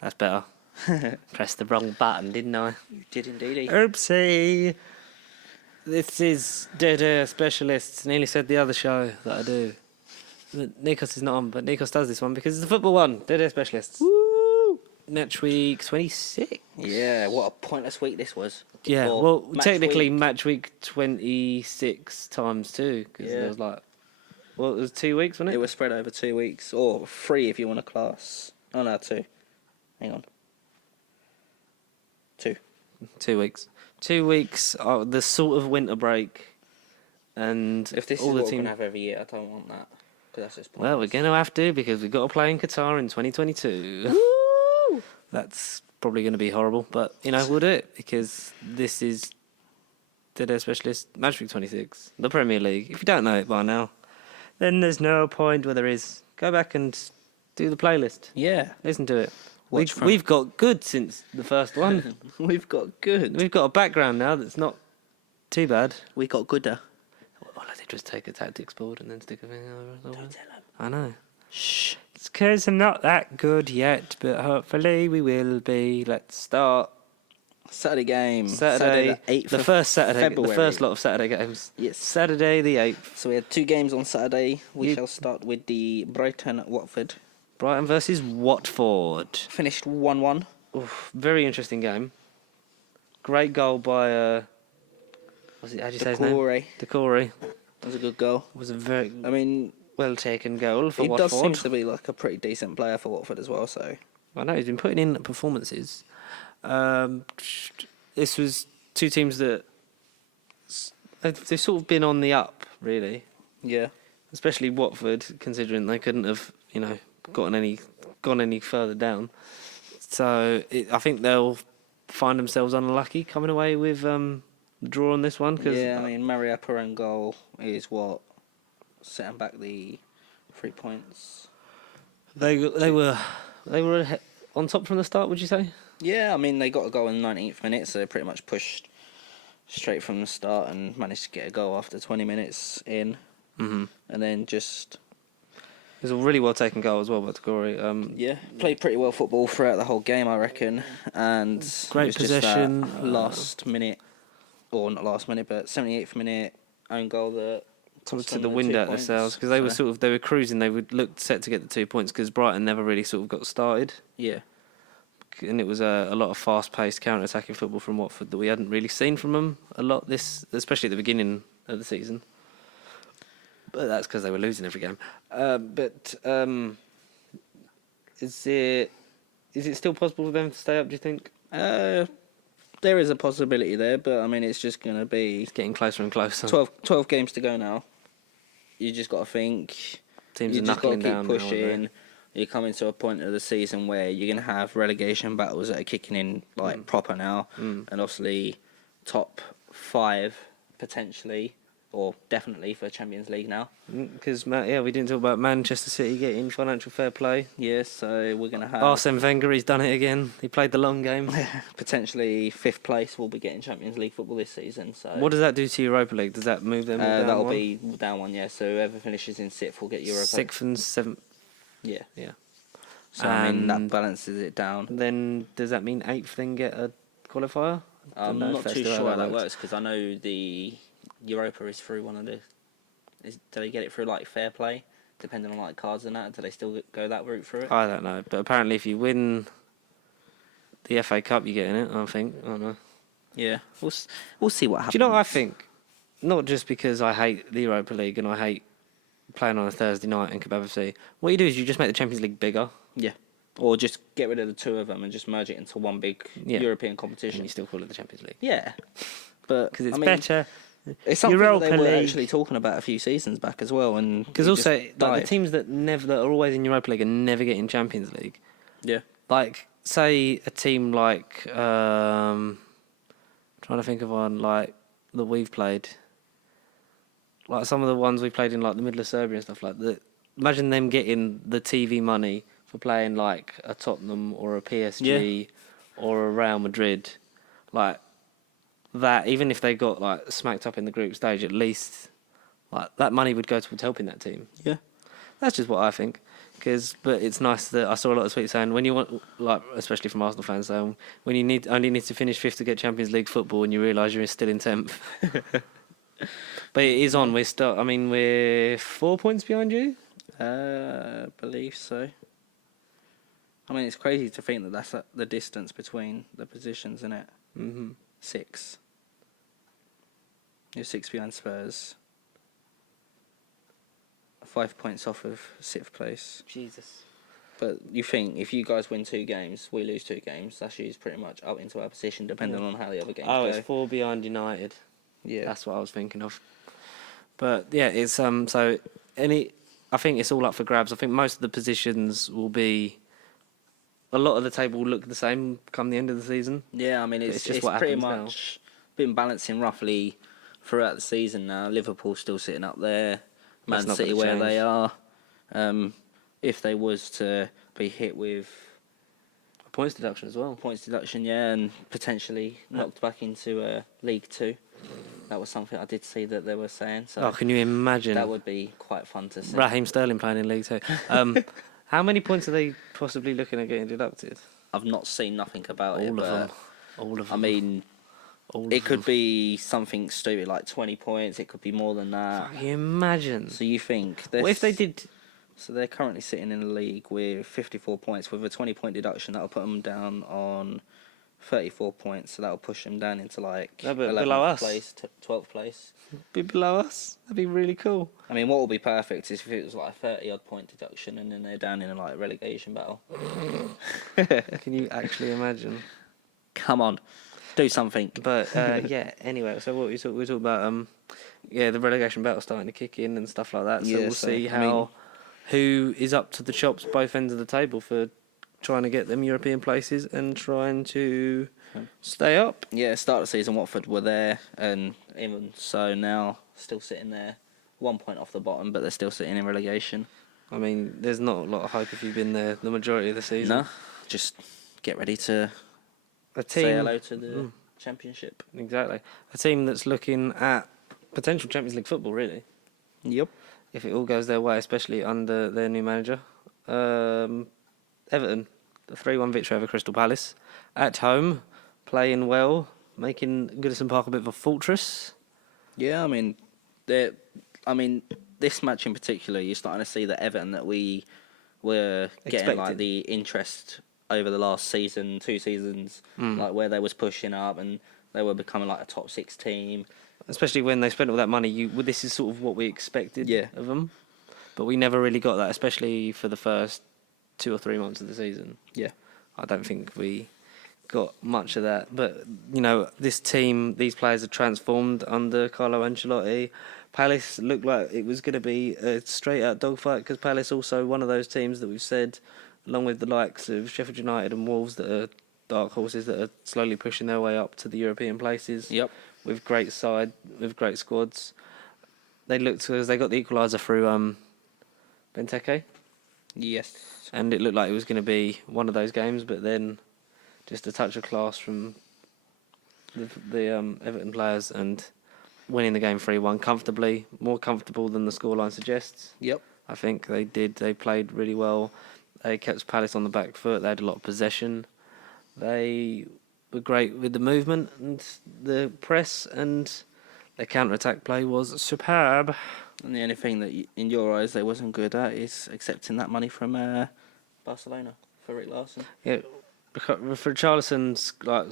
That's better. Pressed the wrong button, didn't I? You did indeed. Oopsie. This is Dead Air Specialists. Nearly said the other show that I do. Nikos is not on, but Nikos does this one because it's the football one. Dead Air Specialists. Woo! Matchweek 26. Yeah, what a pointless week this was. Yeah, Or well, match technically week. Matchweek 26 times 2 because there was like, well, it was 2 weeks, wasn't it? It was spread over 2 weeks, or 3 if you want to class. Oh no, 2. Hang on. 2. 2 weeks. 2 weeks, the sort of winter break, and If this all is the what we're team. going to have every year, I don't want that. Because that's just pointless. Well, we're going to have to because we've got to play in Qatar in 2022. Woo! That's probably going to be horrible, but we'll do it because this is Dead Air Specialist Matchweek 26, the Premier League. If you don't know it by now, then there's no point where there is. Go back and do the playlist. Yeah. Listen to it. Watch from- We've got good since the first one. We've got good. We've got a background now that's not too bad. We got gooder. All I did was take a tactics board and then stick a thing over. Don't tell him. I know. Shh. It's because I'm not that good yet, but hopefully we will be. Let's start. Saturday game. Saturday the 8th the of first Saturday, February. the first lot of Saturday games. Yes. Saturday the 8th. So we had 2 games on Saturday. We You- shall start with the Brighton Watford. Brighton versus Watford. Finished 1-1. Oof, very interesting game. Great goal by what's it? How do you say his name? Decore. Decore. That was a good goal. Was a very I mean, well taken goal for he Watford. does seem to be like a pretty decent player for Watford as well. So I know he's been putting in performances. This was 2 teams that they've sort of been on the up, really. yeah, Especially Watford, considering they couldn't have, gone any further down. So I think they'll find themselves unlucky coming away with the draw on this one. Cause yeah. I mean, Mariappa own goal is what setting back the 3 points. they were on top from the start. Would you say? Yeah, I mean they got a goal in the 19th minute, so they pretty much pushed straight from the start and managed to get a goal after 20 minutes in, Mm-hmm. and then just It was a really well taken goal as well by Decore. played pretty well football throughout the whole game, I reckon. And Great it was possession, Just that last minute, or not last minute, but 78th minute own goal that Sort of cost took them the wind 2 out points, themselves because they were so, they were cruising. They would look set to get the 2 points because Brighton never really sort of got started, yeah. and it was a lot of fast-paced counter-attacking football from Watford that we hadn't really seen from them a lot especially at the beginning of the season. But that's because they were losing every game. Is it still possible for them to stay up? Do you think? There is a possibility there, but I mean it's just going to be It's getting closer and closer. 12 games to go now. You just got to think. Teams You are just got to knuckling keep down now, aren't they? pushing. You're coming to a point of the season where you're going to have relegation battles that are kicking in proper now, and obviously top 5 potentially, or definitely for Champions League now. Because we didn't talk about Manchester City getting financial fair play. Yeah, so we're going to have Arsene Wenger, he's done it again. He played the long game. potentially 5th place will be getting Champions League football this season. So What does that do to Europa League? Does that move them? Down that'll one? be down 1, yeah. So whoever finishes in 6th will get Europa. 6th and 7th. Yeah. Yeah. So I mean that And balances it down. Then does that mean 8th then get a qualifier? I'm Don't know if not that's too still sure how that works. works because I know the Europa is through one of the. Do they get it through like fair play, depending on like cards and that? Do they still go that route through it? I don't know, but apparently if you win the FA Cup, you get in it. I think. I don't know. Yeah, we'll see what happens. Do you know what I think? Not just because I hate the Europa League and I hate playing on a Thursday night in Kebab FC. What you do is you just make the Champions League bigger. Yeah, or just get rid of the 2 of them and just merge it into one big European And competition. you still call it the Champions League. Yeah, but Because it's I mean, better. It's something Europa that they were League. actually talking about a few seasons back as well, and Because it also, just like, the died. teams that are always in Europa League and never get in Champions League. Yeah, Like, say a team like, trying to think of one like that we've played. Like some of the ones we played in like the middle of Serbia and stuff like that. Imagine them getting the TV money for playing like a Tottenham or a PSG or a Real Madrid. Like that, even if they got like smacked up in the group stage, at least like that money would go towards helping that team. yeah. That's just what I think. But it's nice that I saw a lot of tweets saying when you want, like especially from Arsenal fans, saying when you only need to finish fifth to get Champions League football, and you realise you're still in 10th. But it is on. We're 4 points behind you. I believe so. I mean, it's crazy to think that that's the distance between the positions, isn't it? Mm-hmm. 6. You're 6 behind Spurs. 5 points off of 6th place. Jesus. But you think if you guys win 2 games, we lose 2 games, that's usually pretty much up into our position, depending on how the other games go. It's 4 behind United. Yeah, That's what I was thinking of. But yeah, it's I think it's all up for grabs. I think most of the positions will be. A lot of the table will look the same come the end of the season. Yeah, I mean it's what pretty much been balancing roughly throughout the season now. Liverpool still sitting up there, Man City where they are. If they was to be hit with a points deduction as well, and potentially knocked back into League 2. That was something I did see that they were saying. So can you imagine? That would be quite fun to see. Raheem Sterling playing in League 2. How many points are they possibly looking at getting deducted? I've not seen nothing about it. All of them. I mean, it could be something stupid like 20 points. It could be more than that. Can you imagine? So you think... What if they did... So they're currently sitting in the league with 54 points. With a 20-point deduction, that'll put them down on 34 points. So that'll push them down into like 11th place, 12th place. Be below us? That'd be really cool. I mean, what would be perfect is if it was like a 30-odd point deduction and then they're down in a like relegation battle. Can you actually imagine? Come on, do something. But yeah, anyway, so what we talk about, the relegation battle starting to kick in and stuff like that. So we'll see who is up to the chops both ends of the table for trying to get them European places and trying to stay up. Yeah, start of the season, Watford were there, and even so now still sitting there, 1 point off the bottom, but they're still sitting in relegation. I mean, there's not a lot of hope if you've been there the majority of the season. No, just get ready to say hello to the Championship. Exactly. A team that's looking at potential Champions League football, really. Yep. If it all goes their way, especially under their new manager. Everton, the 3-1 victory over Crystal Palace. At home, playing well, making Goodison Park a bit of a fortress. Yeah, I mean, this match in particular, you're starting to see the Everton that we were getting like the interest over the last season, 2 seasons, like where they was pushing up and they were becoming like a top 6 team. Especially when they spent all that money, this is sort of what we expected of them. But we never really got that, especially for the first 2 or 3 months of the season. Yeah. I don't think we got much of that. But, this team, these players are transformed under Carlo Ancelotti. Palace looked like it was going to be a straight-out dogfight because Palace also one of those teams that we've said, along with the likes of Sheffield United and Wolves, that are dark horses that are slowly pushing their way up to the European places. Yep. With great squads. They looked as they got the equaliser through Benteke. Yes. And it looked like it was going to be one of those games, but then just a touch of class from the Everton players and winning the game 3-1 comfortably, more comfortable than the scoreline suggests. Yep. I think they did. They played really well. They kept Palace on the back foot. They had a lot of possession. They were great with the movement and the press, and their counter-attack play was superb. And the only thing that, in your eyes, they wasn't good at is accepting that money from Barcelona for Rick Larsson. Yeah, for Richarlison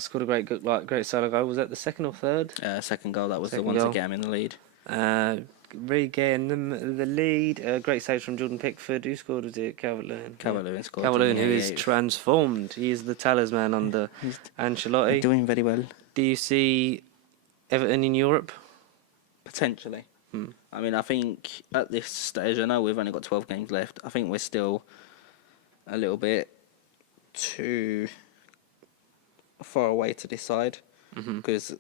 scored a great solo goal. Was that the second or third? Second goal. That was the one to get him in the lead. Regain the lead. Great save from Jordan Pickford. Who scored? Was it Calvert-Lewin? Calvert-Lewin scored. Calvert-Lewin, who is transformed. He is the talisman under Ancelotti. Doing very well. Do you see Everton in Europe? Potentially. I mean, I think at this stage, I know we've only got 12 games left. I think we're still a little bit too far away to decide. Because,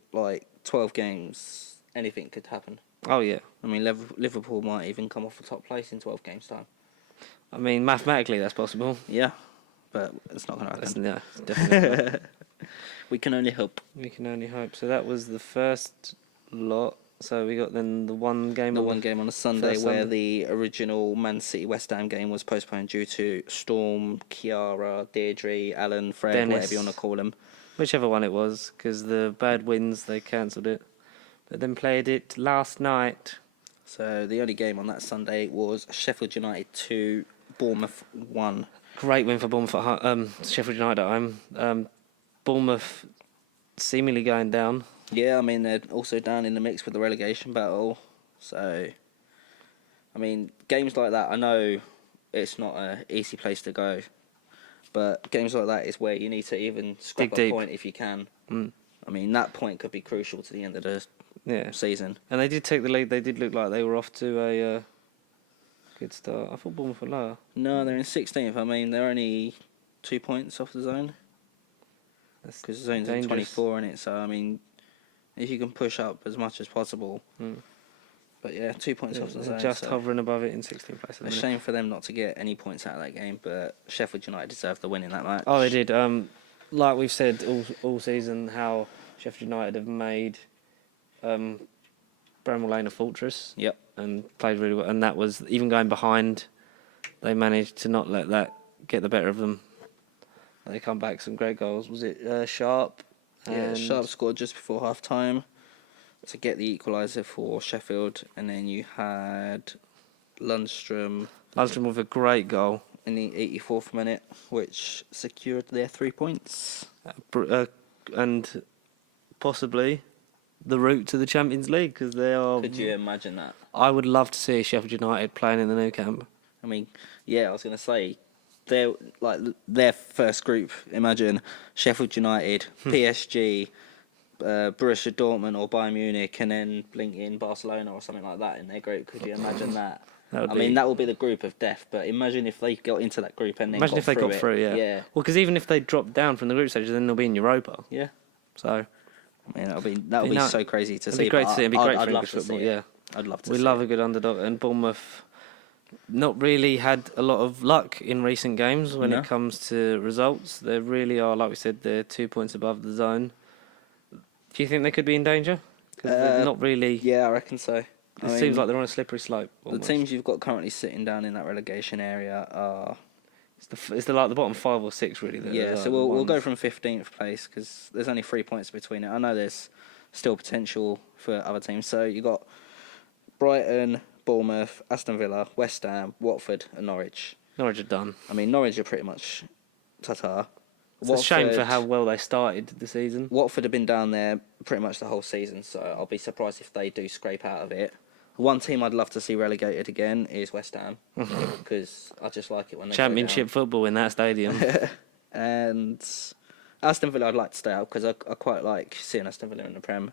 12 games, anything could happen. Oh, yeah. I mean, Liverpool might even come off the top place in 12 games' time. I mean, mathematically, that's possible. Yeah, but it's not going to happen. No, definitely not. We can only hope. We can only hope. So that was the first lot. So we got then the one game. The one game on a Sunday first where Sunday. the original Man City West Ham game was postponed due to Storm, Kiara, Deirdre, Alan, Fred, Dennis. whatever you want to call them. Whichever one it was, because the bad winds, they cancelled it. But then played it last night. So the only game on that Sunday was Sheffield United 2, Bournemouth 1. Great win for Bournemouth at home, Sheffield United at home. Bournemouth seemingly going down. Yeah, I mean, they're also down in the mix with the relegation battle. So, I mean, games like that, I know it's not an easy place to go. But games like that is where you need to even scrap Dig a deep. point if you can. Mm. I mean, that point could be crucial to the end of the season. And they did take the lead. They did look like they were off to a good start. I thought Bournemouth were lower. No, they're in 16th. I mean, they're only 2 points off the zone. That's Because the zone's in dangerous. 24 in it. So, I mean, if you can push up as much as possible. Mm. But yeah, 2 points off the They're zone. just so hovering above it in 16th place. at the a minute. shame for them not to get any points out of that game. But Sheffield United deserved the win in that match. Oh, they did. Like we've said all season, how Sheffield United have made Bramall Lane a fortress. Yep. And played really well. And that was, even going behind, they managed to not let that get the better of them. They come back some great goals. Was it Sharp? Yeah, And Sharp scored just before half time to get the equaliser for Sheffield, and then you had Lundstrom Lundstrom with a great goal. in the 84th minute, which secured their 3 points. And possibly the route to the Champions League, because they are. Could you imagine that? I would love to see Sheffield United playing in the Nou Camp. I mean, yeah, I was going to say, they're like their first group. Imagine Sheffield United, PSG, Borussia Dortmund or Bayern Munich, and then blink in Barcelona or something like that in their group. Could you imagine that? That I mean, that would be the group of death. But imagine if they got into that group and then Imagine got if they through got it. through, yeah. Yeah. Well, because even if they dropped down from the group stages, then they'll be in Europa. Yeah. So I mean, that would be so crazy to it'd see. be great but to see. It'd be great I'd for love English to football. see Yeah, it. I'd love to. we see love it. a good underdog, and Bournemouth not really had a lot of luck in recent games when No. it comes to results. They really are, like we said, they're 2 points above the zone. Do you think they could be in danger? Because they're not really. Yeah, I reckon so. It seems like they're on a slippery slope. the Almost. teams you've got currently sitting down in that relegation area are. It's the like the bottom 5 or 6 really. that are, Yeah, like, so the we'll go ones. from 15th place because there's only 3 points between it. I know there's still potential for other teams. So you got Brighton, Bournemouth, Aston Villa, West Ham, Watford, and Norwich. Norwich are done. I mean, Norwich are pretty much ta-ta. It's a shame for how well they started the season. Watford have been down there pretty much the whole season, so I'll be surprised if they do scrape out of it. One team I'd love to see relegated again is West Ham, because I just like it when they go Championship football in that stadium. down. And Aston Villa I'd like to stay up because I quite like seeing Aston Villa in the Prem.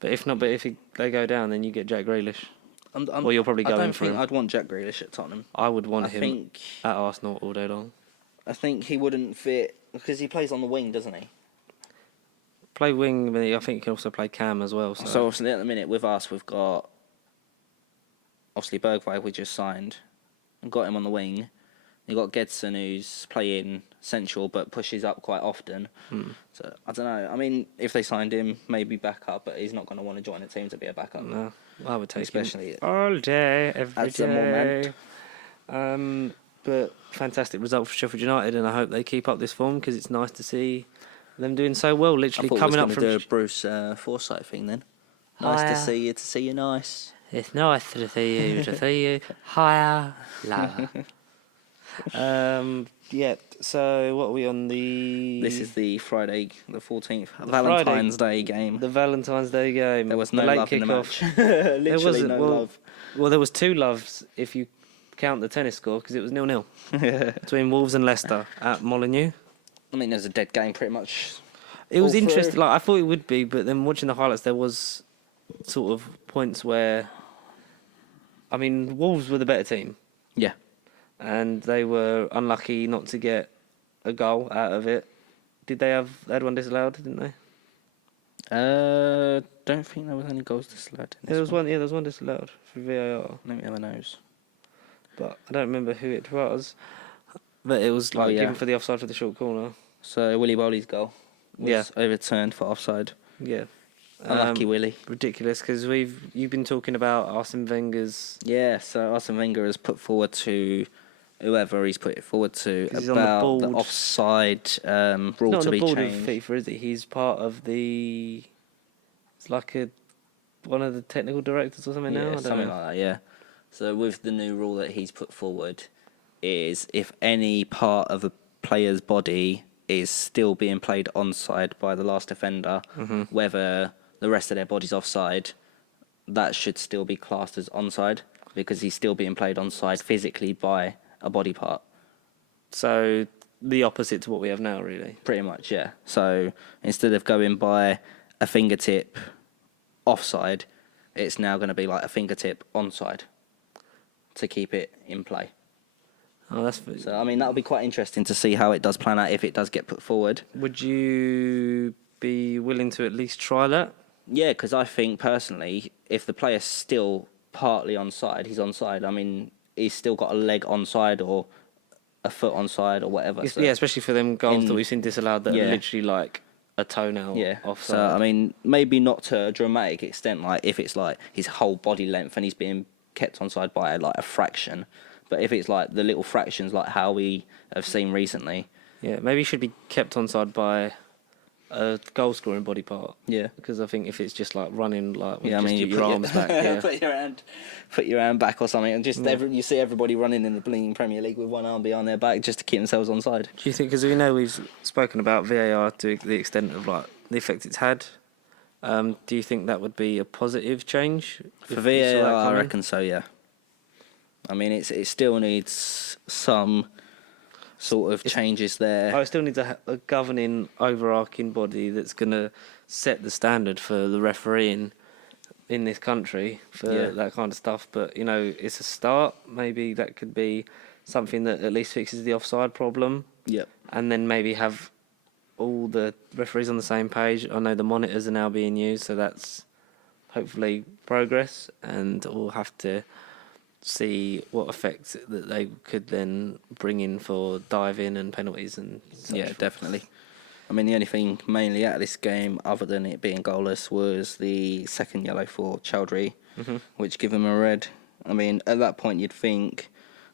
But if they go down, then you get Jack Grealish. Or you'll probably I go don't in for think him. I'd want Jack Grealish at Tottenham. I would want I him think at Arsenal all day long. I think he wouldn't fit because he plays on the wing, doesn't he? Play wing, but I think he can also play cam as well. So obviously at the minute with us we've got obviously Bergwijn we just signed and got him on the wing. You got Gedson who's playing central but pushes up quite often. So I don't know. I mean, if they signed him, maybe back up, but he's not going to want to join a team to be a backup. No, I would take Especially him all day, every add some more day. men. But fantastic result for Sheffield United, and I hope they keep up this form because it's nice to see them doing so well. I Literally thought coming we up was from. going to do a Bruce Forsyth thing then. Nice Higher. to see you nice. It's nice to see you higher, lower. Yeah. So what are we on the? This is the Friday, the 14th, The Valentine's Day game. The Valentine's Day game. There was The no late love in the kickoff. match. Literally wasn't, no well, love. Well, there was 2 loves if you count the tennis score because it was 0-0 between Wolves and Leicester at Molineux. I mean, there's a dead game pretty much. It was all through. interesting. Like I thought it would be, but then watching the highlights, there was sort of points where, I mean, Wolves were the better team, Yeah. and they were unlucky not to get a goal out of it. They had one disallowed, didn't they? Don't think there was any goals disallowed in this There was one. Yeah, there was one disallowed for VAR, Let me have a nose. but I don't remember who it was. But it was like yeah. given for the offside for the short corner. So Willy Bowley's goal was Yeah. overturned for offside. Yeah. Unlucky Willie. Ridiculous, because you've been talking about Arsene Wenger's. Yeah, so Arsene Wenger has put forward to whoever he's put it forward to 'Cause he's on the about board. the offside rule Not on to the be board changed. of FIFA, is he? He's part of the. It's like one of the technical directors or something now. I Yeah, don't something know. like that. Yeah. So with the new rule that he's put forward, is if any part of a player's body is still being played onside by the last defender, whether the rest of their body's offside, that should still be classed as onside because he's still being played onside physically by a body part. So the opposite to what we have now, really. Pretty much, yeah. So instead of going by a fingertip offside, it's now going to be like a fingertip onside to keep it in play. Oh, that's. So, I mean, that'll be quite interesting to see how it does plan out if it does get put forward. Would you be willing to at least try that? Yeah, because I think, personally, if the player's still partly onside, he's onside. I mean, he's still got a leg onside or a foot onside or whatever. So Yeah, especially for them goals that we've seen disallowed that Yeah. are literally like a toenail offside. So, I mean, maybe not to a dramatic extent, like if it's like his whole body length and he's being kept onside by like a fraction. But if it's like the little fractions, like how we have seen recently. Yeah, maybe he should be kept onside by a goal scoring body part. Yeah. Because I think if it's just like running like with Yeah, I just mean, your arms back, yeah. put your hand back or something, and just you see everybody running in the bleeding Premier League with one arm behind their back just to keep themselves onside. Do you think, because we know we've spoken about VAR to the extent of like the effect it's had, do you think that would be a positive change? For if you saw that VAR, I coming? reckon so. Yeah. I mean, it still needs some sort of changes there. I still need a governing, overarching body that's going to set the standard for the refereeing in this country for that kind of stuff. But, you know, it's a start. Maybe that could be something that at least fixes the offside problem. Yep. And then maybe have all the referees on the same page. I know the monitors are now being used, so that's hopefully progress. And we'll have to see what effects that they could then bring in for diving and penalties and such. Yeah, definitely. I mean, the only thing mainly out of this game, other than it being goalless, was the second yellow for Chowdhury, which gave him a red. I mean, at that point, you'd think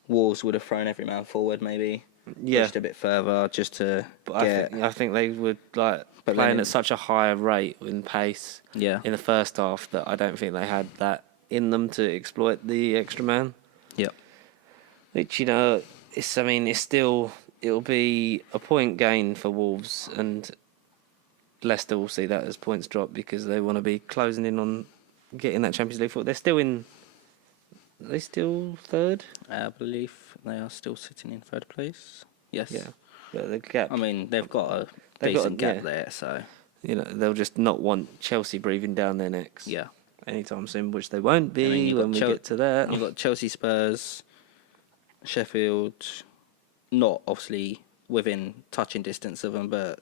Wolves would have thrown every man forward, maybe pushed a bit further, just to get. I think they would playing at such a high rate in pace. Yeah. In the first half, that I don't think they had that in them to exploit the extra man. Yep. Which, you know, it'll be a point gain for Wolves, and Leicester will see that as points drop because they want to be closing in on getting that Champions League foot. They're still in. Are they still third? I believe they are still sitting in third place. Yes. Yeah. But the gap. I mean, they've got a They've got decent gap there, so. You know, they'll just not want Chelsea breathing down their necks. Yeah. Anytime soon, which they won't be you've when we get to that. You've got Chelsea, Spurs, Sheffield, not obviously within touching distance of them, but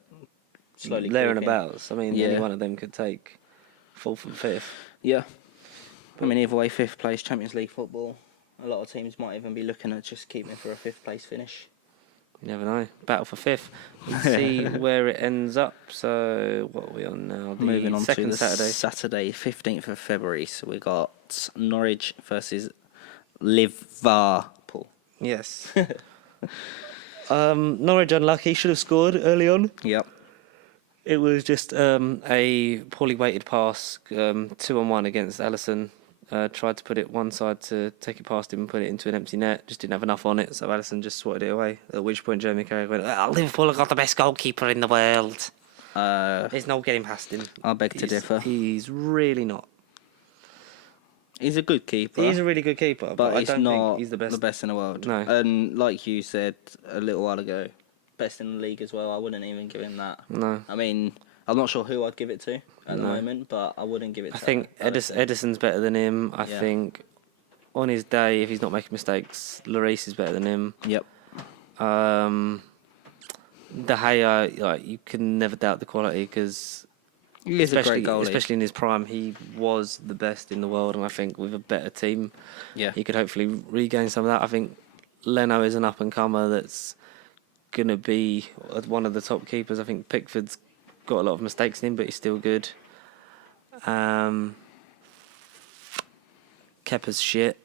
slowly there and creeping. abouts. I mean, any one of them could take fourth and fifth. Yeah. I mean, either way, fifth place, Champions League football. A lot of teams might even be looking at just keeping for a fifth place finish. You never know. Battle for fifth. We'll see where it ends up. So, what are we on now? The Moving on second to the Saturday. Saturday, 15th of February. So we got Norwich versus Liverpool. Yes. Norwich unlucky. Should have scored early on. Yep. It was just a poorly weighted pass, 2-on-1 against Alisson. Tried to put it one side to take it past him and put it into an empty net. Just didn't have enough on it, so Alisson just swatted it away. At which point Jamie Carragher went, Liverpool have got the best goalkeeper in the world. There's no getting past him. I beg to differ. He's really not. He's a good keeper. He's a really good keeper, but I he's don't not think he's the best. in the world. No. And like you said a little while ago, best in the league as well. I wouldn't even give him that. No. I mean, I'm not sure who I'd give it to at the moment, but I wouldn't give it to I think Edison's better than him. I think on his day, if he's not making mistakes, Lloris is better than him. Yep. De Gea, you can never doubt the quality because He is a great goalie. especially in his prime, he was the best in the world, and I think with a better team, he could hopefully regain some of that. I think Leno is an up-and-comer that's going to be one of the top keepers. I think Pickford's got a lot of mistakes in him, but he's still good. Kepa's shit.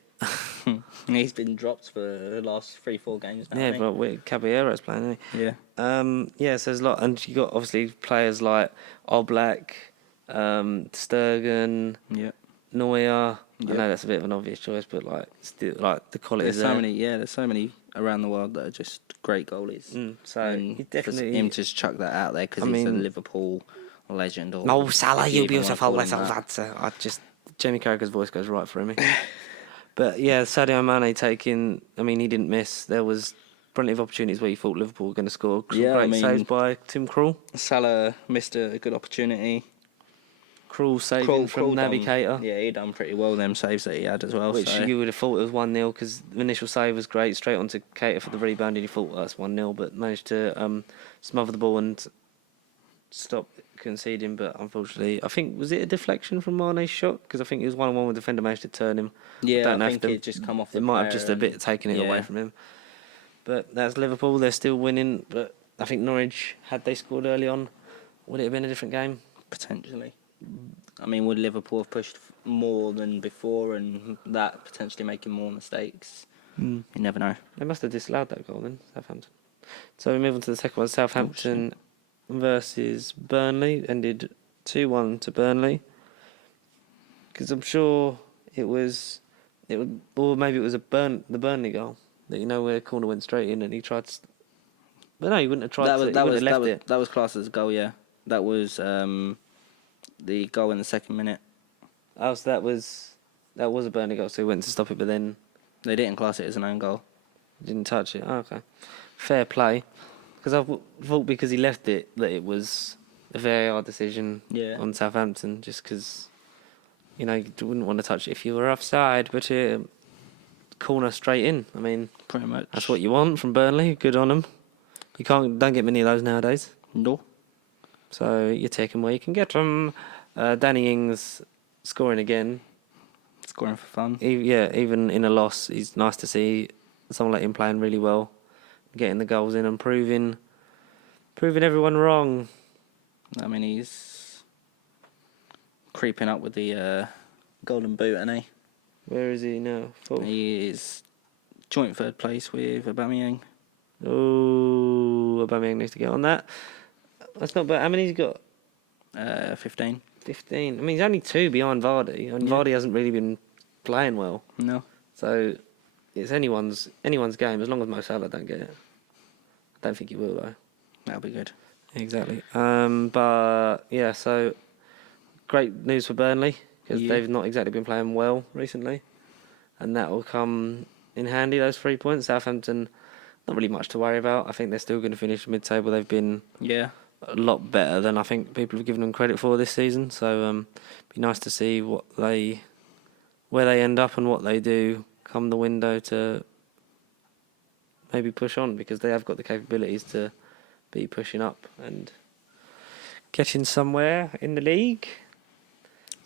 He's been dropped for the last 3-4 games now. Yeah, but Caballero's playing, isn't he? Yeah. Yeah, so there's a lot. And you got obviously players like Oblak, Sturgeon, Yeah. Neuer. Yep. I know that's a bit of an obvious choice, but like still, like the quality. There's so many around the world that are just great goalies. So and he definitely for him to just chuck that out there because he's a Liverpool legend. Or no, Salah, if you even wanna beautiful call him little that. lad. Jamie Carragher's voice goes right for him. But yeah, Sadio Mane taking. I mean, he didn't miss. There was plenty of opportunities where you thought Liverpool were going to score. Some great saves by Tim Krul. Salah missed a good opportunity. Krul saving from Navigator. He done pretty well them saves that he had as well. Which you would have thought it was 1-0 because the initial save was great, straight onto Cater for the rebound, and you thought, well, that's 1-0, but managed to smother the ball and stop conceding. But unfortunately, I think, was it a deflection from Mane's shot? Because I think it was 1-1 with the defender managed to turn him. Yeah, I think it just come off the It might have just a bit taken it away from him. But that's Liverpool, they're still winning. But I think Norwich, had they scored early on, would it have been a different game? Potentially. I mean, would Liverpool have pushed more than before and that potentially making more mistakes? You never know. They must have disallowed that goal then, Southampton. So we move on to the second one. Southampton versus Burnley. Ended 2-1 to Burnley. Because I'm sure or maybe it was the Burnley goal. That where the corner went straight in and he tried to... But no, he wouldn't have tried to. He wouldn't have left it. That was classed as a goal, yeah. That was the goal in the second minute. Oh, so that was a Burnley goal, so he went to stop it, but then... They didn't class it as an own goal. Didn't touch it. Oh, okay. Fair play. Because I thought because he left it that it was a VAR decision on Southampton, just because, you wouldn't want to touch it if you were offside, but corner straight in. I mean, pretty much. That's what you want from Burnley. Good on them. Don't get many of those nowadays. No. So you take them where you can get them. Danny Ings scoring again. Scoring for fun. Even in a loss, it's nice to see someone like him playing really well, getting the goals in and proving everyone wrong. I mean, he's creeping up with the golden boot, isn't he? Where is he now? He is joint third place with Aubameyang. Oh, Aubameyang needs to get on that. That's not bad. How many he's got? 15. 15. I mean, he's only 2 behind Vardy, and Vardy hasn't really been playing well. No. So it's anyone's game as long as Mo Salah don't get it. I don't think he will though. That'll be good. Exactly. But yeah, so great news for Burnley because they've not exactly been playing well recently, and that will come in handy. Those 3 points. Southampton, not really much to worry about. I think they're still going to finish mid-table. They've been a lot better than I think people have given them credit for this season. So be nice to see where they end up and what they do come the window to maybe push on, because they have got the capabilities to be pushing up and getting somewhere in the league.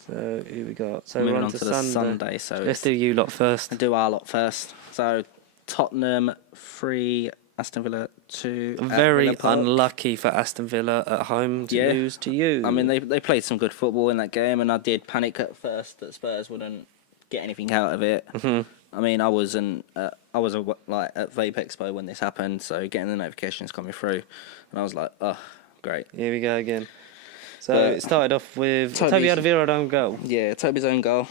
So here we got. So moving we're on to the Sunday. So let's do you lot first. I'll do our lot first. So Tottenham 3, Aston Villa 2. Very unlucky for Aston Villa at home to lose to you. I mean, they played some good football in that game, and I did panic at first that Spurs wouldn't get anything out of it. Mm-hmm. I mean, I was at Vape Expo when this happened, so getting the notifications coming through, and I was like, oh, great. Here we go again. So it started off with Toby Alderweireld own goal. Yeah, Toby's own goal.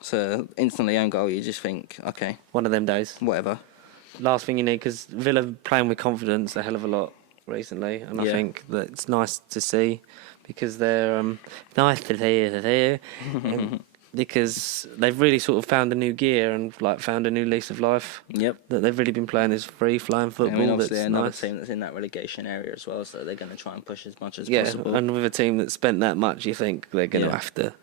So instantly own goal, you just think, okay, one of them days. Whatever. Last thing you need, because Villa playing with confidence a hell of a lot recently, and I think that it's nice to see, because they're nice to see because they've really sort of found a new gear and found a new lease of life. Yep. That they've really been playing this free flowing football. I mean, obviously that's another nice. team that's in that relegation area as well, so they're going to try and push as much as Yeah, possible. and with a team that's spent that much, you think they're going to have to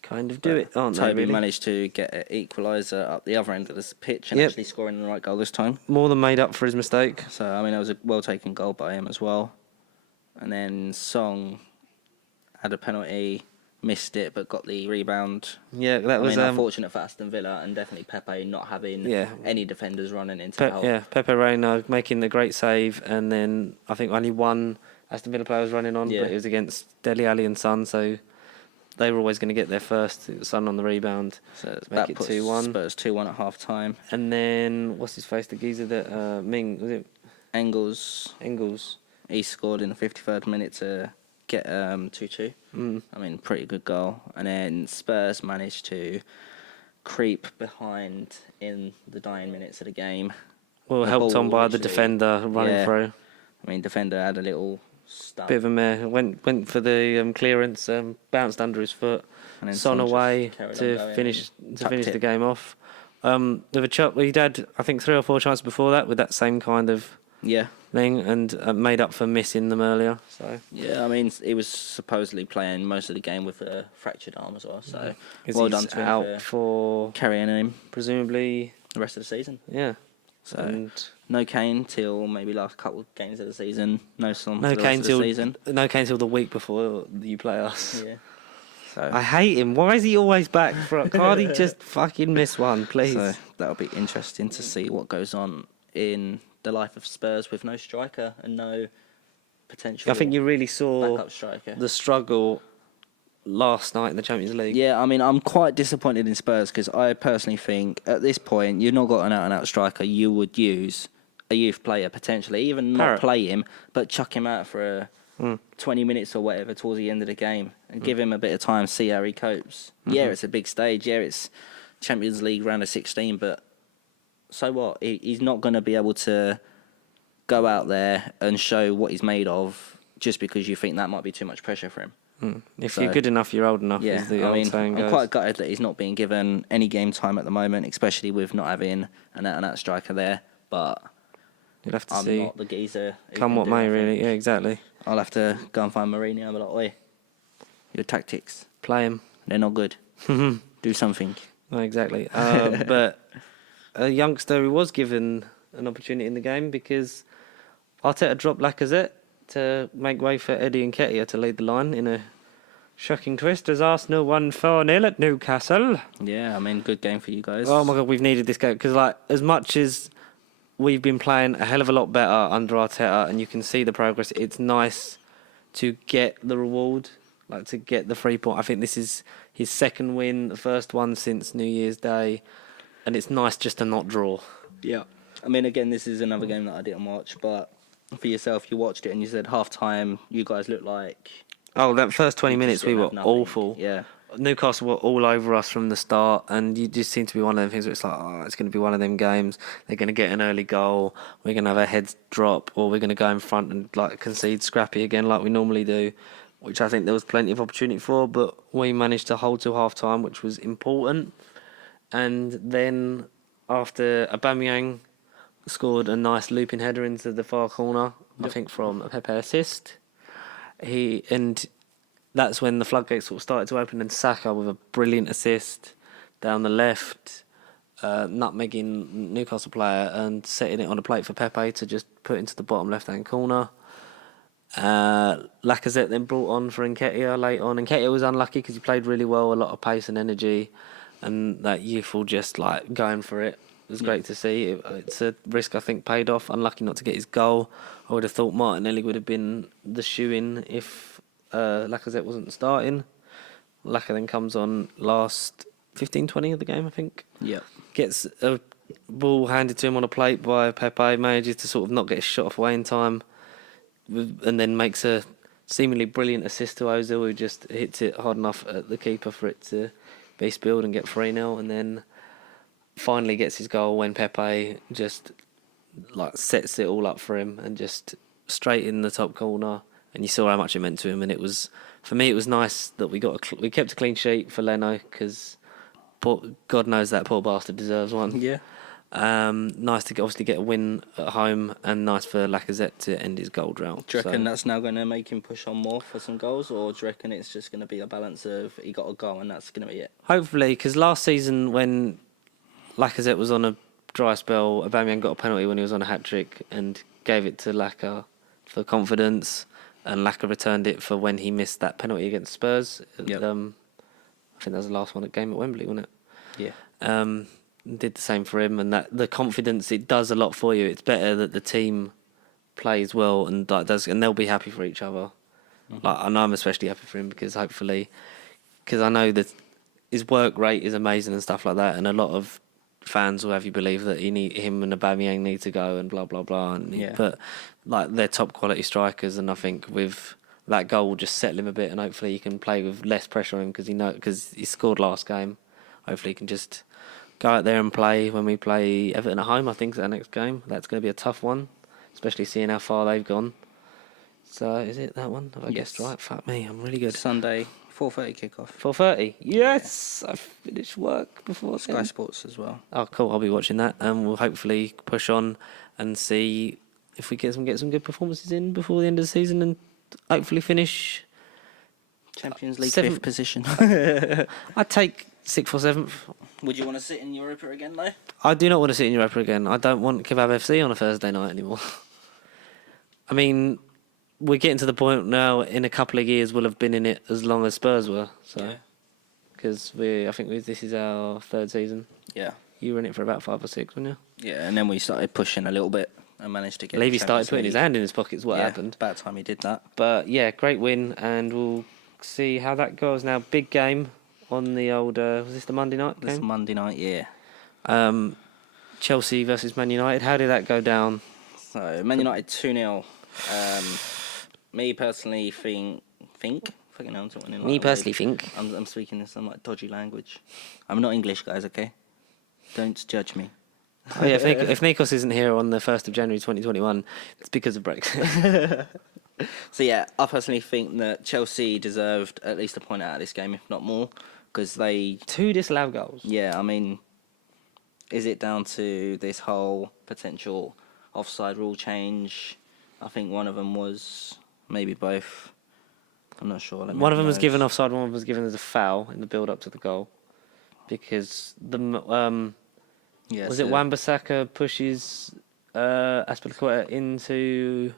kind of do it, aren't they? Toby really? managed to get an equaliser up the other end of the pitch and actually scoring the right goal this time. More than made up for his mistake. So, I mean, it was a well-taken goal by him as well. And then Song had a penalty, missed it, but got the rebound. Yeah, that was unfortunate for Aston Villa, and definitely Pepe not having any defenders running into help. Yeah, Pepe Reina making the great save, and then I think only one Aston Villa player was running on, but it was against Dele Alli and Son, so they were always going to get there first. It was Son on the rebound. So to that make it puts 2-1. Spurs 2-1 at half time. And then, what's his face? The geezer that, Ming, was it? Engels, He scored in the 53rd minute to get 2-2. I mean, pretty good goal. And then Spurs managed to creep behind in the dying minutes of the game. Well, The helped on ball by the literally- defender running through. I mean, defender had a little stub. Bit of a mare. Went for the clearance, bounced under his foot. And then Son Son just away carried on to going finish and tucked the it. game off. With a chop, he'd had I think 3 or 4 chances before that with that same kind of Yeah. thing, and made up for missing them earlier. So Yeah, I mean, he was supposedly playing most of the game with a fractured arm as well. So is well he's done to him out for carrying him presumably the rest of the season. yeah. So And no Kane till maybe last couple of games of the season. No Son no for the Kane rest of the season. till the week before you play us. Yeah. So, I hate him. Why is he always back for? Can't he just fucking miss one, please? so that'll be interesting to see what goes on in the life of Spurs with no striker and no potential. I think you really saw backup striker. the struggle last night in the Champions League. Yeah, I mean, I'm quite disappointed in Spurs because I personally think at this point you've not got an out-and-out striker. You would use a youth player potentially, even not Parrott. play him, but chuck him out for 20 minutes or whatever towards the end of the game and give him a bit of time, see how he copes. Yeah, it's a big stage. Yeah, it's Champions League round of 16, but so what? He's not going to be able to go out there and show what he's made of just because you think that might be too much pressure for him. If So- you're good enough, you're old enough. Yeah, as the I old mean, saying I'm goes. quite gutted that he's not being given any game time at the moment, especially with not having an out-and-out striker there. But You'll have to I'm see. not the geezer. who Come can what do may, it, I really. think. Yeah, exactly. I'll have to go and find Mourinho and be like, oi, your tactics, Play him. they're not good. Do something. No, exactly. But a youngster who was given an opportunity in the game because Arteta dropped Lacazette to make way for Eddie and Nketiah to lead the line in a shocking twist as Arsenal won 4-0 at Newcastle. Yeah, I mean, good game for you guys. Oh my God, we've needed this game because, like, as much as we've been playing a hell of a lot better under Arteta, and you can see the progress, it's nice to get the reward, like to get the 3 point. I think this is his second win, the first one since New Year's Day, and it's nice just to not draw. Yeah. I mean, again, this is another game that I didn't watch, but for yourself, you watched it and you said half-time, you guys looked like... Oh, that first 20 you minutes just we didn't were have nothing. awful. Yeah. Newcastle were all over us from the start, and you just seem to be one of them things where it's like, oh, it's going to be one of them games. They're going to get an early goal, we're going to have our heads drop, or we're going to go in front and like concede scrappy again like we normally do, which I think there was plenty of opportunity for, but we managed to hold till half-time, which was important. And then after Aubameyang scored a nice looping header into the far corner, I think from a Pepe assist, that's when the floodgates sort of started to open, and Saka with a brilliant assist down the left, nutmegging Newcastle player and setting it on a plate for Pepe to just put into the bottom left-hand corner. Lacazette then brought on for Nketiah late on. Nketiah was unlucky because he played really well, a lot of pace and energy, and that youthful just like going for it. It was great to see. It's a risk I think paid off. Unlucky not to get his goal. I would have thought Martinelli would have been the shoe-in if Lacazette wasn't starting. Lacazette then comes on last 15-20 of the game, I think. Yeah. Gets a ball handed to him on a plate by Pepe, manages to sort of not get his shot off away in time, and then makes a seemingly brilliant assist to Ozil, who just hits it hard enough at the keeper for it to be spilled and get 3-0, and then finally gets his goal when Pepe just like sets it all up for him and just straight in the top corner, and you saw how much it meant to him. And it was, for me, it was nice that we kept a clean sheet for Leno, because God knows that poor bastard deserves one. Yeah. Nice to obviously get a win at home, and nice for Lacazette to end his goal drought. Do you reckon that's now going to make him push on more for some goals, or do you reckon it's just going to be a balance of he got a goal and that's going to be it? Hopefully, because last season when Lacazette was on a dry spell, Aubameyang got a penalty when he was on a hat-trick and gave it to Laka for confidence, and Laka returned it for when he missed that penalty against Spurs. Yep. I think that was the last one at game at Wembley, wasn't it? Yeah. Did the same for him, and that the confidence, it does a lot for you. It's better that the team plays well and and they'll be happy for each other. Mm-hmm. And I'm especially happy for him because hopefully because I know that his work rate is amazing and stuff like that, and a lot of fans will have you believe that him and Aubameyang need to go and blah blah blah. But like they're top quality strikers, and I think with that goal will just settle him a bit, and hopefully he can play with less pressure on him because he scored last game. Hopefully he can just go out there and play when we play Everton at home. I think is our next game. That's going to be a tough one, especially seeing how far they've gone. So is it that one? Have I guessed right? Fuck me, I'm really good. Sunday, 4:30 kickoff. 4:30. Yes, I finished work before Sky then. Sports as well. Oh, cool. I'll be watching that, and we'll hopefully push on and see if we get some good performances in before the end of the season, and hopefully finish Champions League 7th 5th position. I'd take 6th or 7th. Would you want to sit in Europa again, though? I do not want to sit in Europa again. I don't want Kebab FC on a Thursday night anymore. I mean, we're getting to the point now. In a couple of years, we'll have been in it as long as Spurs were. So, because this is our 3rd season. Yeah. You were in it for about 5 or 6, weren't you? Yeah, and then we started pushing a little bit and managed to get. Levy started putting his hand in his pockets. What happened? About time he did that. But yeah, great win, and we'll see how that goes now. Big game on the old. Was this the Monday night game? This Monday night, yeah. Chelsea versus Man United. How did that go down? So Man United 2-0. Me personally think. Fucking hell, I'm talking in like Me personally think. I'm speaking in some like dodgy language. I'm not English, guys. Okay, don't judge me. Oh yeah, if Nikos isn't here on the 1st of January 2021, it's because of Brexit. So yeah, I personally think that Chelsea deserved at least a point out of this game, if not more, because they 2 disallowed goals. Yeah, I mean, is it down to this whole potential offside rule change? I think one of them was, maybe both. I'm not sure. One of them was given offside. One of them was given as a foul in the build-up to the goal, because was it Wan-Bissaka pushes Aspilicueta into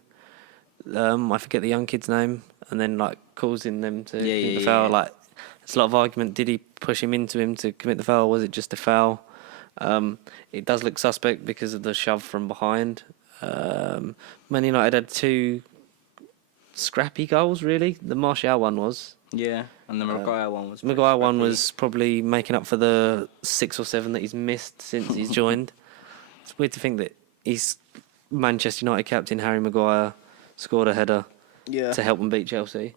I forget the young kid's name, and then like causing them to commit the foul. Yeah. Like, there's a lot of argument. Did he push him into him to commit the foul? Or was it just a foul? It does look suspect because of the shove from behind. Man United had 2 scrappy goals, really. The Martial one was. Yeah, and the Maguire one was. Maguire one was probably making up for the 6 or 7 that he's missed since he's joined. It's weird to think that he's Manchester United captain Harry Maguire scored a header to help them beat Chelsea.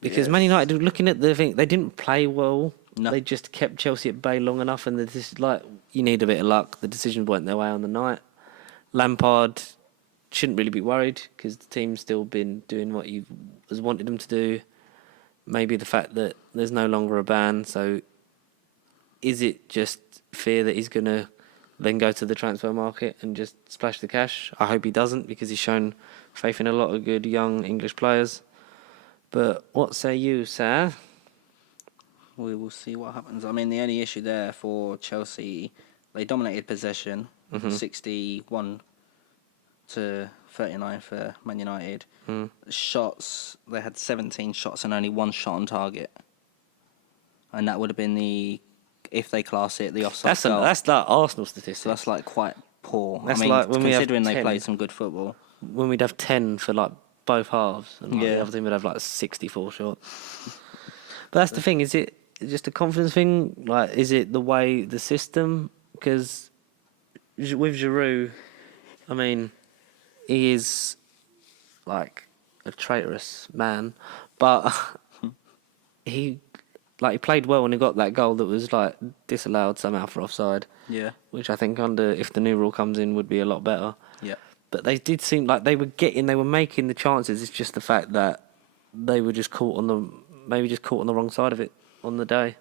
Because Man United, looking at the thing, they didn't play well. No. They just kept Chelsea at bay long enough, and you need a bit of luck. The decisions went their way on the night. Lampard shouldn't really be worried because the team's still been doing what he has wanted them to do. Maybe the fact that there's no longer a ban. So is it just fear that he's going to then go to the transfer market and just splash the cash? I hope he doesn't, because he's shown faith in a lot of good young English players. But what say you, sir? We will see what happens. I mean, the only issue there for Chelsea, they dominated possession, 61 to 39 for Man United. Shots, they had 17 shots and only 1 shot on target. And that would have been if they class it, the offside goal. That's like Arsenal statistics. So that's like quite poor. That's like when considering they played some good football. When we'd have 10 for like both halves, and the other team would have like 64 shots. But that's the thing, is it just a confidence thing? Like, is it the way, the system? Because with Giroud, I mean, he is like a traitorous man, but he played well when he got that goal that was like disallowed somehow for offside. Yeah. Which I think if the new rule comes in, would be a lot better. Yeah. But they did seem like they were making the chances. It's just the fact that they were just caught on the wrong side of it on the day.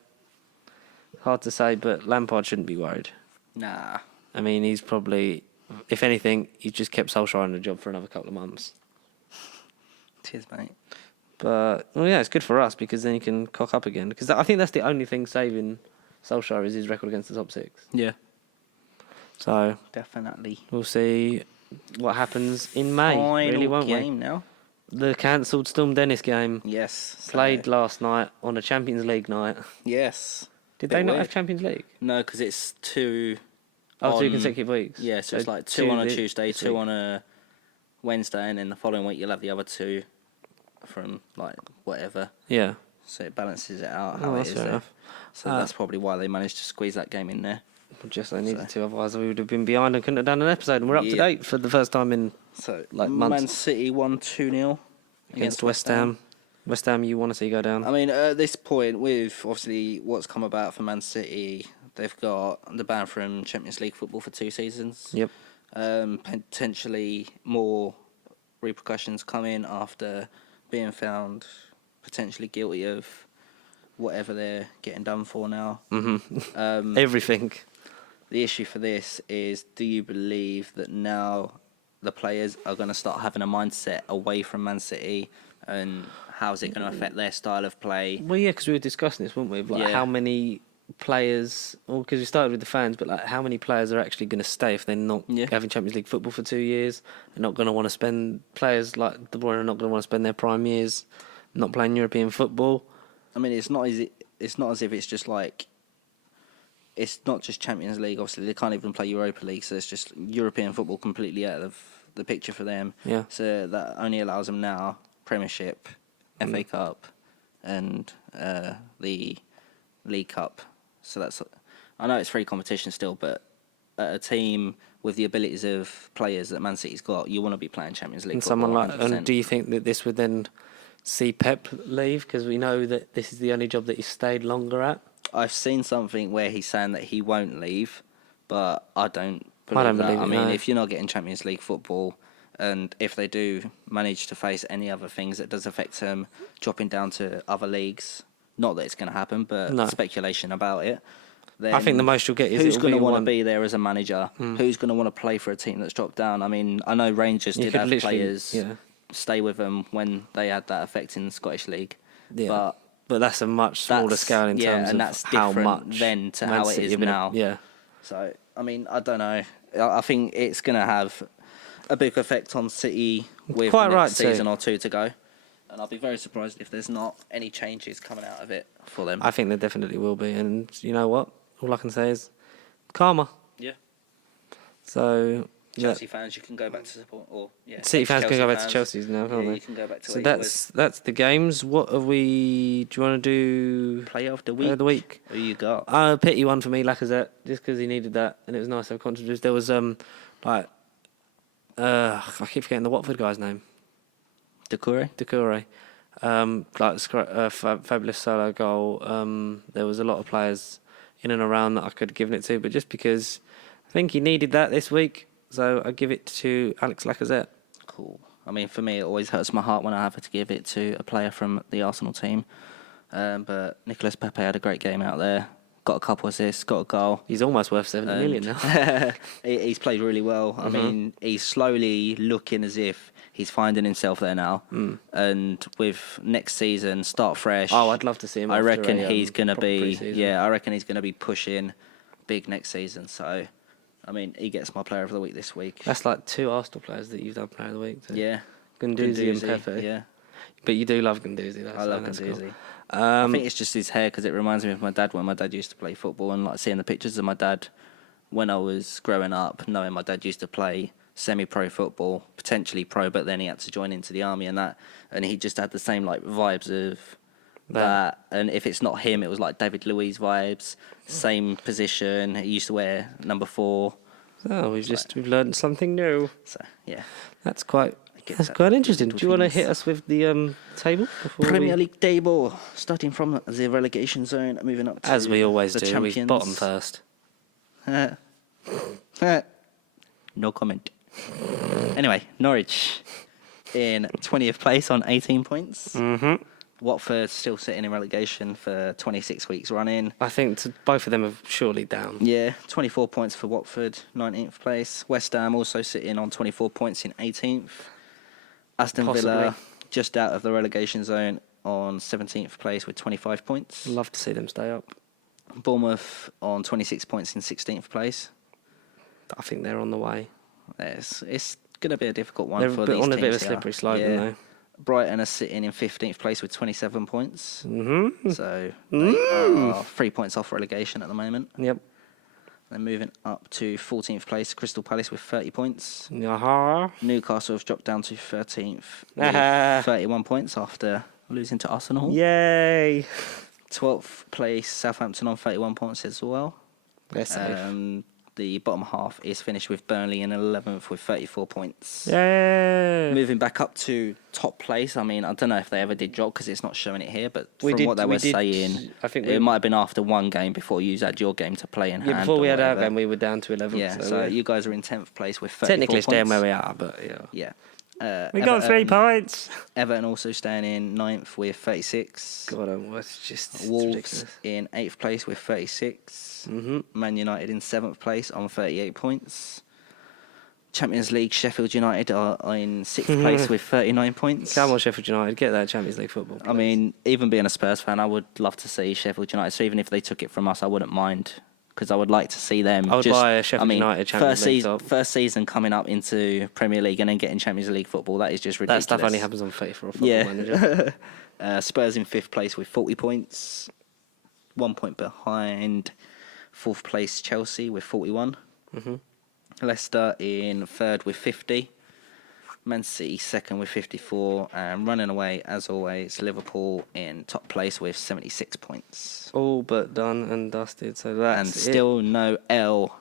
Hard to say, but Lampard shouldn't be worried. Nah. I mean, he's probably, if anything, he's just kept Solskjaer on the job for another couple of months. Cheers, mate. But, well, yeah, it's good for us, because then he can cock up again. Because I think that's the only thing saving Solskjaer is his record against the top 6. Yeah. So definitely. We'll see what happens in May. Final won't game we? Now. The cancelled Storm Dennis game. Yes. Played last night on a Champions League night. Yes. Did they not have Champions League? No, because it's 2... 2 consecutive weeks? Yeah, so it's like 2 on a Tuesday, 2 on a Wednesday, and then the following week you'll have the other 2 from, like, whatever. Yeah. so it balances it out Oh, how it that's is fair there. enough. So that's probably why they managed to squeeze that game in there. Just they needed to, otherwise we would have been behind and couldn't have done an episode. And we're up to date for the first time in So like Man months. City won 2-0 Against West Ham. West Ham, you want to see go down? I mean, at this point, with obviously what's come about for Man City, they've got the ban from Champions League football for 2 seasons. Yep. Potentially more repercussions coming after being found potentially guilty of whatever they're getting done for now. Everything. The issue for this is, do you believe that now the players are going to start having a mindset away from Man City, and how's it going to affect their style of play? Well, yeah, because we were discussing this, weren't we? Like how many players, well, because we started with the fans, but like how many players are actually going to stay if they're not having Champions League football for 2 years? They're not going to want to spend, players like De Bruyne are not going to want to spend their prime years not playing European football. I mean, it's not as if it's just like, it's not just Champions League. Obviously, they can't even play Europa League, so it's just European football completely out of the picture for them. Yeah. So that only allows them now Premiership, FA Cup, and the League Cup. So that's, I know it's free competition still, but a team with the abilities of players that Man City's got, you want to be playing Champions League. And someone like, 100%. and do you think that this would then see Pep leave? Because we know that this is the only job that he's stayed longer at. I've seen something where he's saying that he won't leave, but I don't believe that. I mean, if you're not getting Champions League football, and if they do manage to face any other things that does affect them dropping down to other leagues, not that it's going to happen, but speculation about it. Then I think the most you'll get is who's going to want to be there as a manager? Who's going to want to play for a team that's dropped down? I mean, I know Rangers did have players stay with them when they had that effect in the Scottish League, but that's a much smaller scale in terms and of that's how different much then to Man how it City is have been now. Yeah. So, I mean, I don't know. I think it's going to have a big effect on City with the next season or two to go. And I'll be very surprised if there's not any changes coming out of it for them. I think there definitely will be. And you know what? All I can say is karma. Yeah. So Chelsea fans, you can go back to support, City fans can go back to Chelsea's now, can't they? You can go back to. So that's the games. What have we? Do you want to do player of the week? Player of the week. Who you got? A pity one for me, Lacazette, just because he needed that, and it was nice to have contributors. There was I keep forgetting the Watford guy's name. Doucouré. Fabulous solo goal. There was a lot of players in and around that I could have given it to, but just because I think he needed that this week. So I give it to Alex Lacazette. Cool. I mean, for me, it always hurts my heart when I have to give it to a player from the Arsenal team. But Nicolas Pepe had a great game out there. Got a couple assists, got a goal. He's almost worth 70 million now. He's played really well. I mean, he's slowly looking as if he's finding himself there now. And with next season, start fresh. Oh, I'd love to see him. I reckon he's going to be. Yeah, I reckon he's going to be pushing big next season. So, I mean, he gets my player of the week this week. That's like 2 Arsenal players that you've done player of the week. Too. Yeah. Guendouzi and Pepe. Yeah. But you do love Guendouzi. I love Guendouzi. Cool. I think it's just his hair, because it reminds me of my dad when my dad used to play football, and like seeing the pictures of my dad when I was growing up, knowing my dad used to play semi-pro football, potentially pro, but then he had to join into the army and that, and he just had the same like vibes of that. And if it's not him, it was like David Luiz vibes. Same position. He used to wear number 4. Oh, we've learned something new. So yeah, that's quite interesting. Do you want to hit us with the table? Premier League table, starting from the relegation zone, moving up to as we always do. Champions. We bottom first. No comment. Anyway, Norwich in 20th place on 18 points. Mm-hmm. Watford still sitting in relegation for 26 weeks running. I think both of them are surely down. Yeah, 24 points for Watford, 19th place. West Ham also sitting on 24 points in 18th. Aston Villa just out of the relegation zone on 17th place with 25 points. Love to see them stay up. Bournemouth on 26 points in 16th place. I think they're on the way. It's going to be a difficult one they're for these teams. They're on a bit of a slippery slope, aren't they? Brighton are sitting in 15th place with 27 points. Mm-hmm. So they are 3 points off relegation at the moment. Yep. Then moving up to 14th place, Crystal Palace with 30 points. Uh-huh. Newcastle have dropped down to 13th with 31 points after losing to Arsenal. Yay! 12th place, Southampton on 31 points as well. They're safe. The bottom half is finished with Burnley in 11th with 34 points. Yay! Moving back up to top place. I mean, I don't know if they ever did drop because it's not showing it here, but what they were saying, I think it might have been after one game before you had your game to play in hand. Yeah, before we had our whatever. game, we were down to 11th. Yeah, so you guys are in 10th place with 34 technically points. staying where we are, but Yeah. we got 3 points. Everton also staying in 9th with 36. God, it's just Wolves ridiculous. in 8th place with 36. Mm-hmm. Man United in 7th place on 38 points. Champions League, Sheffield United are in 6th place with 39 points. Come on, Sheffield United, get that Champions League football. Please. I mean, even being a Spurs fan, I would love to see Sheffield United. So even if they took it from us, I wouldn't mind. Because I would like to see them. I would buy a Sheffield United Champions League top. First season coming up into Premier League and then getting Champions League football, that is just ridiculous. That stuff only happens on FIFA or Football Manager. Spurs in 5th place with 40 points. 1 point behind 4th place Chelsea with 41. Mm-hmm. Leicester in 3rd with 50. Man City 2nd with 54. And running away, as always, Liverpool in top place with 76 points. All but done and dusted. So that's And still no L.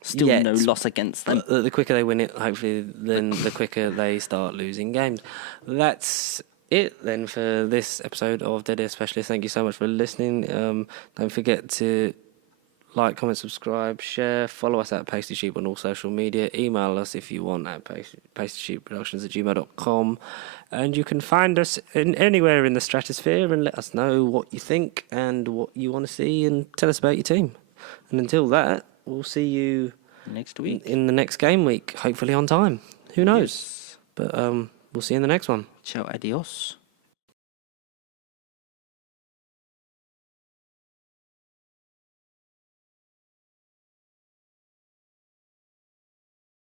Still Yet. no loss against them. The quicker they win it, hopefully, then the quicker they start losing games. That's it then for this episode of Dead Air Specialist. Thank you so much for listening. Don't forget to like, comment, subscribe, share, follow us at Pasty Sheep on all social media. Email us if you want at pastysheepproductions@gmail.com. And you can find us anywhere in the stratosphere and let us know what you think and what you want to see and tell us about your team. And until that, we'll see you Next week. in the next game week, hopefully on time. Who knows? But we'll see you in the next one. Ciao, adios.